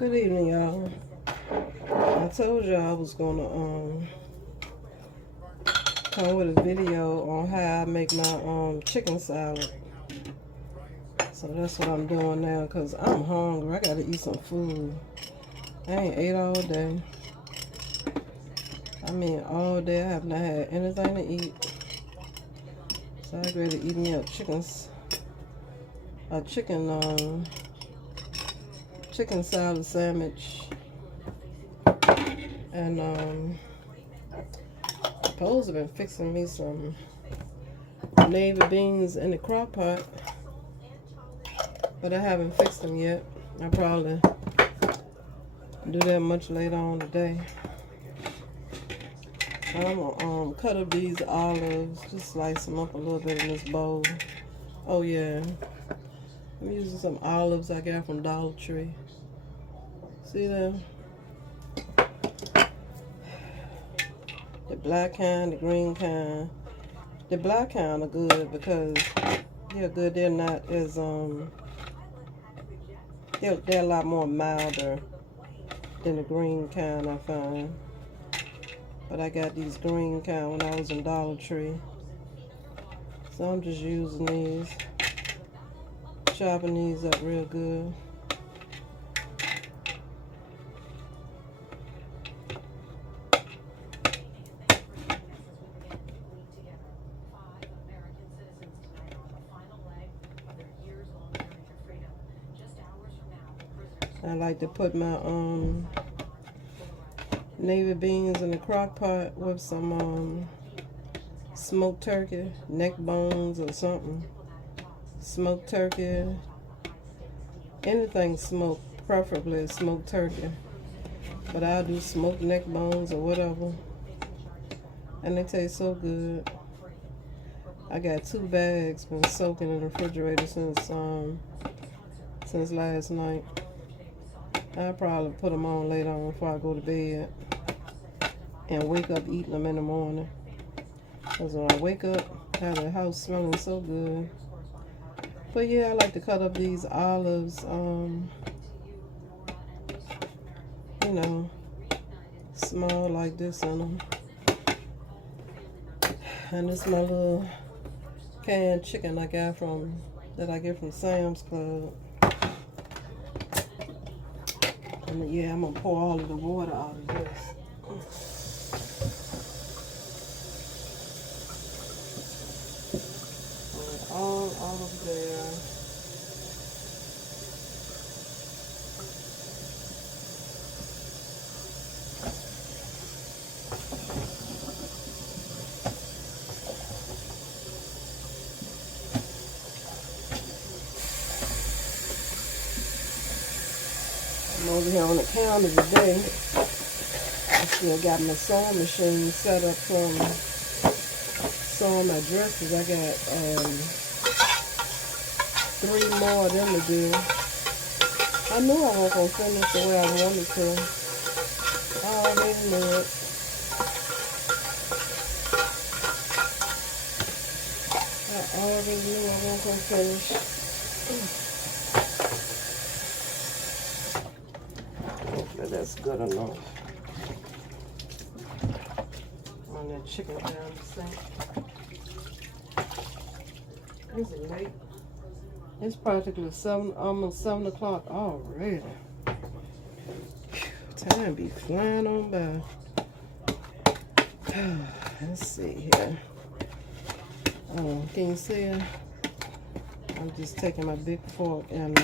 Good evening, y'all. I told y'all I was gonna come with a video on how I make my chicken salad. So that's what I'm doing now because I'm hungry. I gotta eat some food. I ain't ate all day. I mean all day. I have not had anything to eat. So I ready to eat me a chicken salad sandwich. And Suppose I've been fixing me some navy beans in the crock pot, but I haven't fixed them yet. I'll probably do that much later on today. I'm gonna cut up these olives, just slice them up a little bit in this bowl. Oh yeah, I'm using some olives I got from Dollar Tree. See them? The black kind, the green kind. The black kind are good because they're good. They're not as they're a lot more milder than the green kind, I find. But I got these green kind when I was in Dollar Tree. So I'm just using these, chopping these up real good. I like to put my navy beans in the crock pot with some smoked turkey, neck bones or something. Smoked turkey, anything smoked, preferably smoked turkey. But I'll do smoked neck bones or whatever. And they taste so good. I got 2 bags been soaking in the refrigerator since last night. I'll probably put them on later on before I go to bed and wake up eating them in the morning. Because when I wake up, I have the house smelling so good. But yeah, I like to cut up these olives, you know, small like this in them. And this is my little canned chicken I get from Sam's Club. And yeah, I'm gonna pour all of the water out of this. Pour it all out of there. I'm over here on the counter today. I still got my sewing machine set up from sewing my dresses. I got 3 more of them to do. I knew I wasn't gonna finish the way I wanted to. I already knew it. I already knew I wasn't gonna finish. Hopefully that's good enough. Run that chicken down the sink. Is it late? It's practically almost 7 o'clock already. Time be flying on by. Let's see here. Can you see it? I'm just taking my big fork and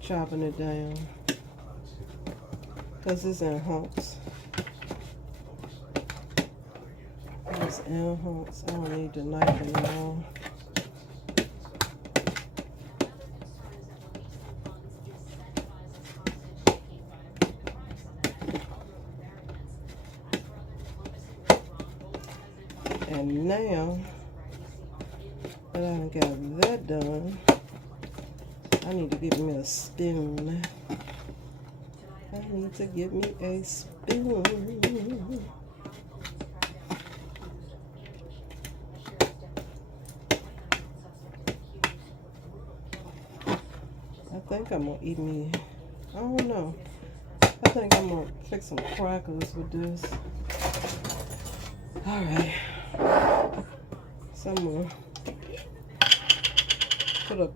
chopping it down because it's in hunks. It's in hunks. I don't need the knife anymore. And now that I got that done, I need to get me a spoon. I need to get me a spoon. I think I'm gonna eat me, I don't know. I think I'm gonna fix some crackers with this. Alright. So I'm gonna put a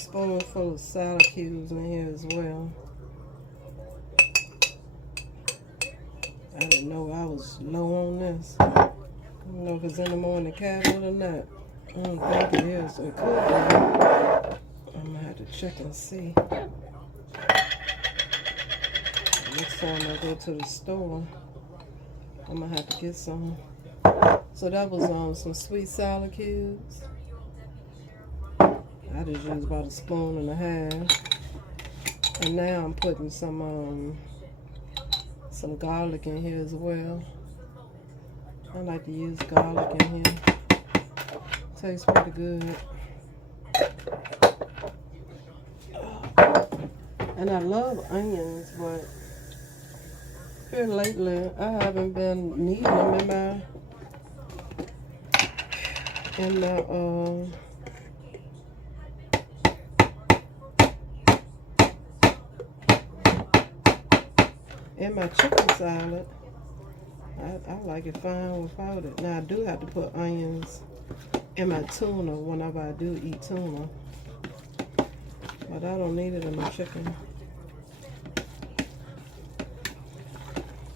spoonful of salad cubes in here as well. I didn't know I was low on this. I don't know if it's in the morning cattle or not. I don't think it is. It could be. I'm gonna have to check and see. Next time I go to the store, I'm gonna have to get some. So that was some sweet salad cubes. I just used about a spoon and a half. And now I'm putting some garlic in here as well. I like to use garlic in here. Tastes pretty good. And I love onions, but here lately I haven't been needing them in my chicken salad. I like it fine without it. Now I do have to put onions in my tuna whenever I do eat tuna, but I don't need it in my chicken.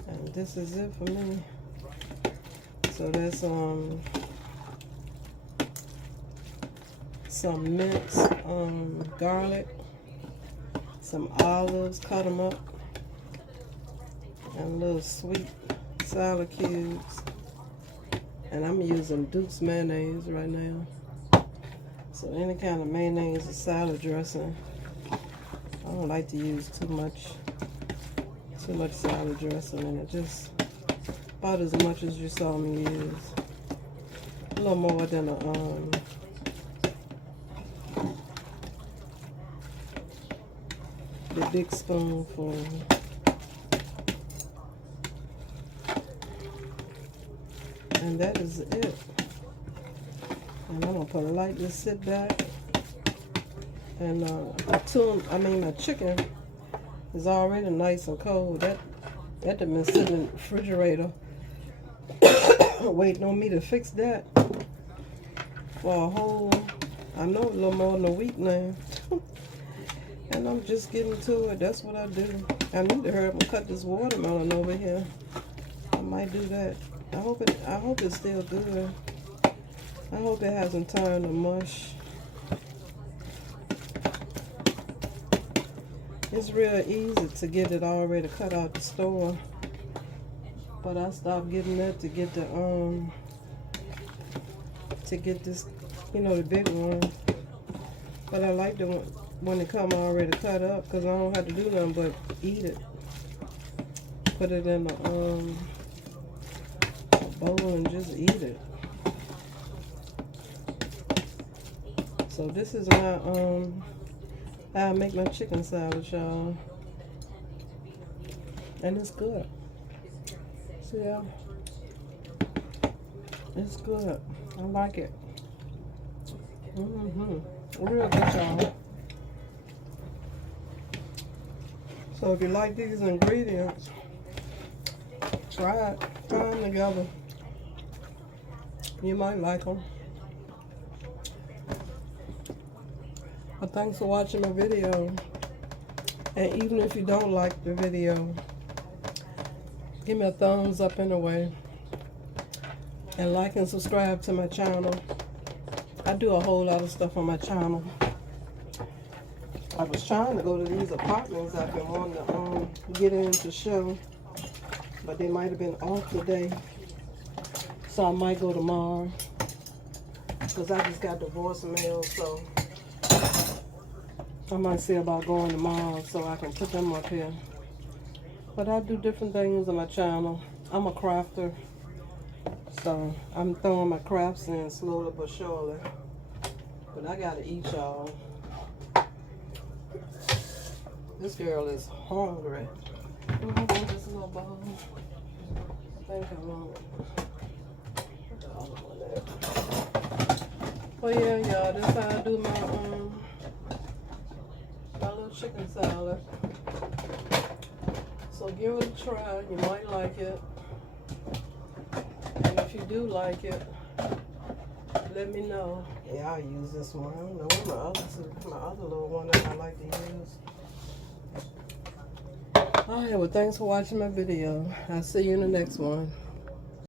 And this is it for me. So there's some minced garlic, some olives, cut them up, and little sweet salad cubes. And I'm using Duke's mayonnaise right now. So any kind of mayonnaise or salad dressing. I don't like to use too much salad dressing in it. Just about as much as you saw me use. A little more than the big spoonful. And that is it. And I'm gonna put lightly sit back. And my chicken is already nice and cold. That had been sitting in the refrigerator waiting on me to fix that for a whole, I know, a little more than a week now. And I'm just getting to it. That's what I do. I need to hurry up and cut this watermelon over here. I might do that. I hope it's still good. I hope it hasn't turned to mush. It's real easy to get it already cut out the store, but I stopped getting that to get this, the big one. But I like the one when it come already cut up, because I don't have to do nothing but eat it. Put it in a bowl and just eat it. So this is my how I make my chicken salad, y'all. And it's good. So yeah, it's good. I like it. Real good, y'all. So if you like these ingredients, try it. Try them together. You might like them. But thanks for watching my video. And even if you don't like the video, give me a thumbs up anyway. And like and subscribe to my channel. I do a whole lot of stuff on my channel. I was trying to go to these apartments I've been wanting to get in to show, but they might have been off today. So I might go tomorrow, because I just got the voicemail, so I might see about going tomorrow so I can put them up here. But I do different things on my channel. I'm a crafter, so I'm throwing my crafts in slowly but surely. But I gotta eat, y'all. This girl is hungry. I want this little bowl. I think I want the other one there. Well, yeah, y'all, this is how I do my little chicken salad. So give it a try. You might like it. And if you do like it, let me know. Yeah, I'll use this one. I don't know what my other little one that I like to use. Alright, well, thanks for watching my video. I'll see you in the next one.